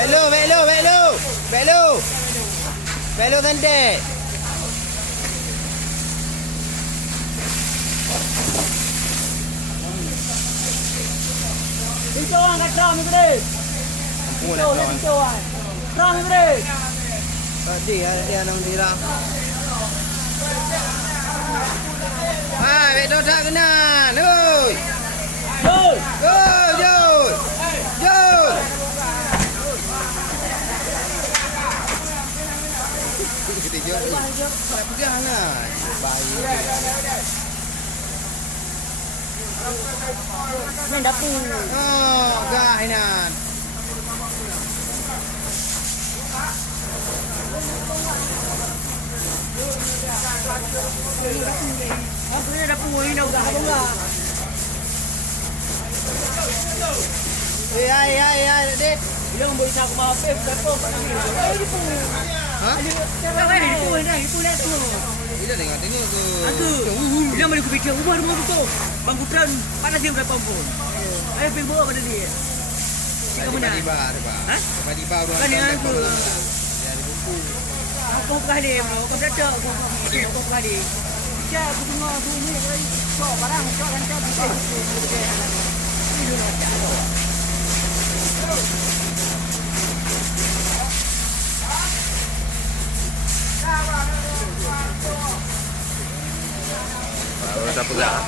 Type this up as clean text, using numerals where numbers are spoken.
Belok, belok, belok. Belok. Belok tandek. Pintu orang kat drum ni gede. Pintu ni pintu orang. Drum ni gede. Tadi dia nang dirang. Hai, betul tak kena. Oi. Jol. Jol, jol. Jol. Kita jol. Tak pegang lah. Baik. Main dapur. Oh, gah Inan. Apa ni dapur ni dah udah apa? Ai, Dek. Dia orang boleh cakap apa dapur kat ni. Ha? Tak ada dapur ni tu. Dia tengok tu. Aku. Dia boleh ku bincang rumah tu. Bangku tren panas dia berapa pun. Ayo pergi bawa pada dia. Kamu nak? Ha? Di baru. Kan yang aku. Ya, di buku. Aku kali bro, aku dah cak aku kali. Cak aku tengok tu ni lagi. Kau barang kau kan cak bisa. Ini dulu cak. Baru tak pegang.